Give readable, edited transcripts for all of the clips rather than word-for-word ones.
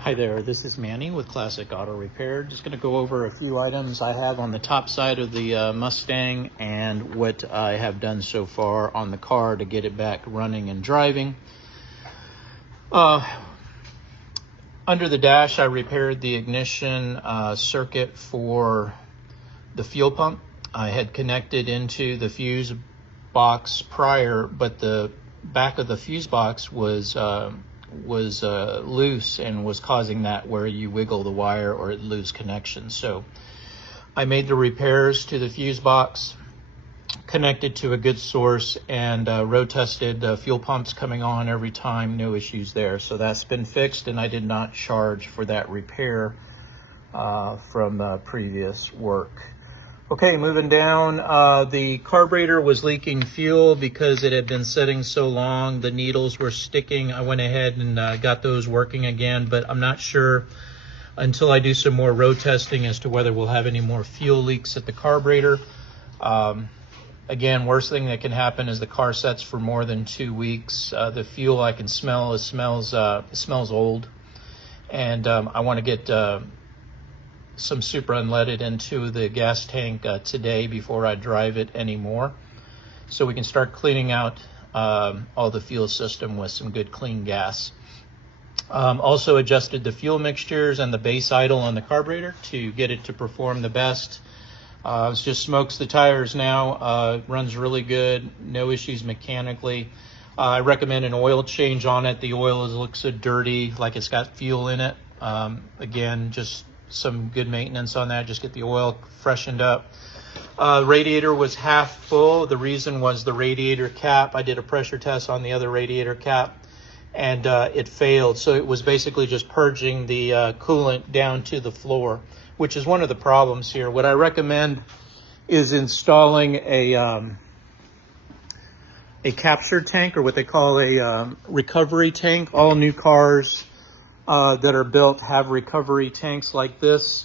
Hi there, this is Manny with Classic Auto Repair. Just going to go over a few items I have on the top side of the Mustang and what I have done so far on the car to get it back running and driving. Under the dash, I repaired the ignition circuit for the fuel pump. I had connected into the fuse box prior, but the back of the fuse box was loose and was causing that where you wiggle the wire or it lose connection. So I made the repairs to the fuse box, connected to a good source, and road tested fuel pumps coming on every time, no issues there. So that's been fixed, and I did not charge for that repair from previous work. Okay, moving down, the carburetor was leaking fuel because it had been sitting so long. The needles were sticking. I went ahead and got those working again, but I'm not sure until I do some more road testing as to whether we'll have any more fuel leaks at the carburetor. Again, worst thing that can happen is the car sets for more than 2 weeks. The fuel I can smell, it smells old, and I want to get some super unleaded into the gas tank today before I drive it anymore, so we can start cleaning out all the fuel system with some good clean gas. Also adjusted the fuel mixtures and the base idle on the carburetor to get it to perform the best. It just smokes the tires now, runs really good, no issues mechanically. I recommend an oil change on it. The oil looks so dirty, like it's got fuel in it. Again, just some good maintenance on that. Just get the oil freshened up. Radiator was half full. The reason was the radiator cap. I did a pressure test on the other radiator cap, and it failed. So it was basically just purging the coolant down to the floor, which is one of the problems here. What I recommend is installing a capture tank, or what they call a recovery tank. All new cars that are built have recovery tanks like this,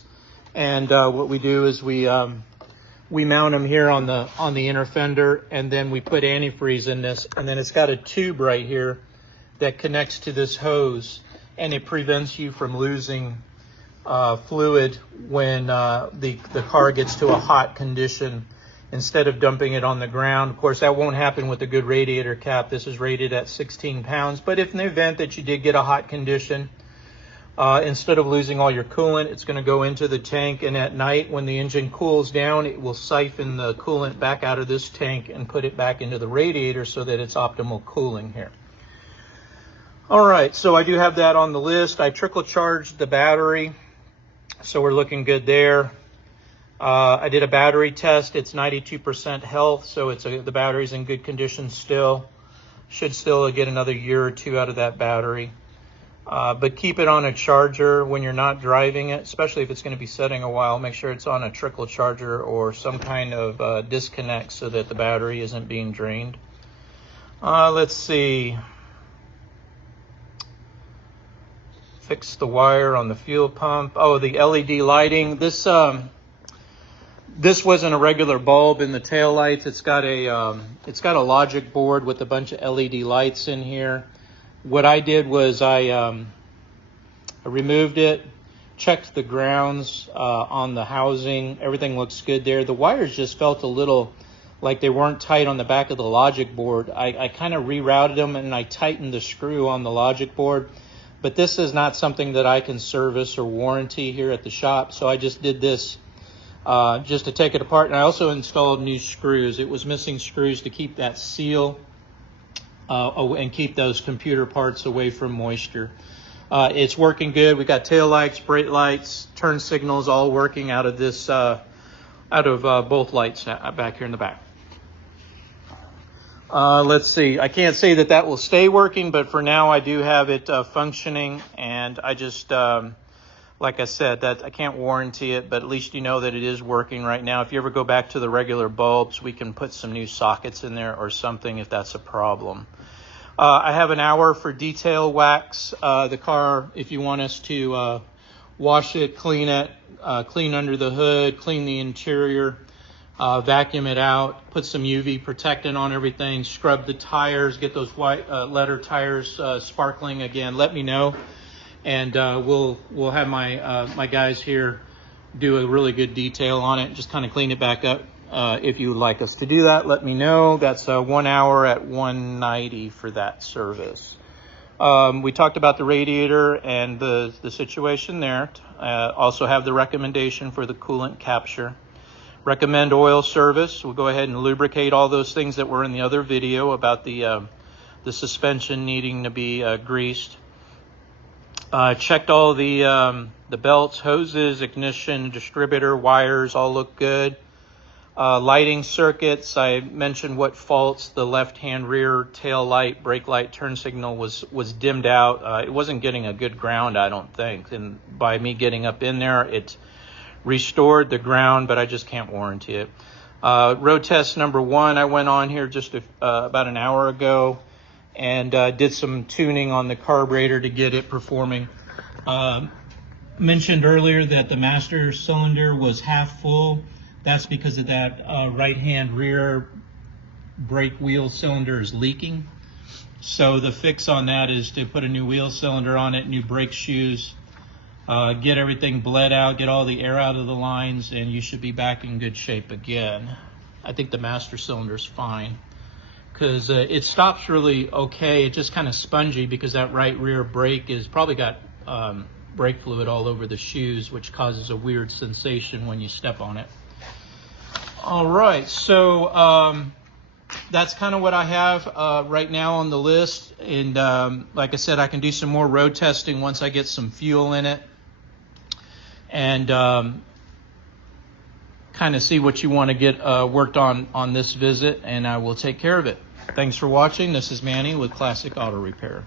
and what we do is we mount them here on the inner fender, and then we put antifreeze in this, and then it's got a tube right here that connects to this hose, and it prevents you from losing fluid when the car gets to a hot condition. Instead of dumping it on the ground, of course that won't happen with a good radiator cap. This is rated at 16 pounds, but if in the event that you did get a hot condition, instead of losing all your coolant, it's going to go into the tank, and at night when the engine cools down, it will siphon the coolant back out of this tank and put it back into the radiator so that it's optimal cooling here. All right, so I do have that on the list. I trickle charged the battery, so we're looking good there. I did a battery test. It's 92% health, so the battery's in good condition still. Should still get another year or two out of that battery. But keep it on a charger when you're not driving it, especially if it's going to be sitting a while. Make sure it's on a trickle charger or some kind of disconnect so that the battery isn't being drained. Let's see. Fix the wire on the fuel pump. Oh, the LED lighting. This wasn't a regular bulb in the taillights. It's got a logic board with a bunch of LED lights in here. What I did was I removed it, checked the grounds on the housing. Everything looks good there. The wires just felt a little like they weren't tight on the back of the logic board. I kind of rerouted them, and I tightened the screw on the logic board. But this is not something that I can service or warranty here at the shop, so I just did this just to take it apart. And I also installed new screws. It was missing screws to keep that seal and keep those computer parts away from moisture. It's working good. We got tail lights, brake lights, turn signals, all working out of this, both lights back here in the back. Let's see. I can't say that will stay working, but for now I do have it functioning, and I just, like I said, that I can't warranty it, but at least you know that it is working right now. If you ever go back to the regular bulbs, we can put some new sockets in there or something if that's a problem. I have an hour for detail wax the car if you want us to wash it, clean it, clean under the hood, clean the interior, vacuum it out, put some UV protectant on everything, scrub the tires, get those white leather tires sparkling again. Let me know. and we'll have my guys here do a really good detail on it, just kind of clean it back up. If you would like us to do that, let me know. That's 1 hour at $190 for that service. We talked about the radiator and the situation there. Also have the recommendation for the coolant capture. Recommend oil service. We'll go ahead and lubricate all those things that were in the other video about the suspension needing to be greased. Checked all the belts, hoses, ignition, distributor, wires, all look good. Lighting circuits, I mentioned what faults. The left-hand rear tail light, brake light, turn signal was dimmed out. It wasn't getting a good ground, I don't think. And by me getting up in there, it restored the ground, but I just can't warranty it. Road test number 1, I went on here just about an hour ago and did some tuning on the carburetor to get it performing. Mentioned earlier that the master cylinder was half full. That's because of that right-hand rear brake wheel cylinder is leaking. So the fix on that is to put a new wheel cylinder on it, new brake shoes, get everything bled out, get all the air out of the lines, and you should be back in good shape again. I think the master cylinder is fine because it stops really okay. It's just kind of spongy because that right rear brake is probably got brake fluid all over the shoes, which causes a weird sensation when you step on it. All right, so that's kind of what I have right now on the list. And like I said, I can do some more road testing once I get some fuel in it and kind of see what you want to get worked on this visit, and I will take care of it. Thanks for watching. This is Manny with Classic Auto Repair.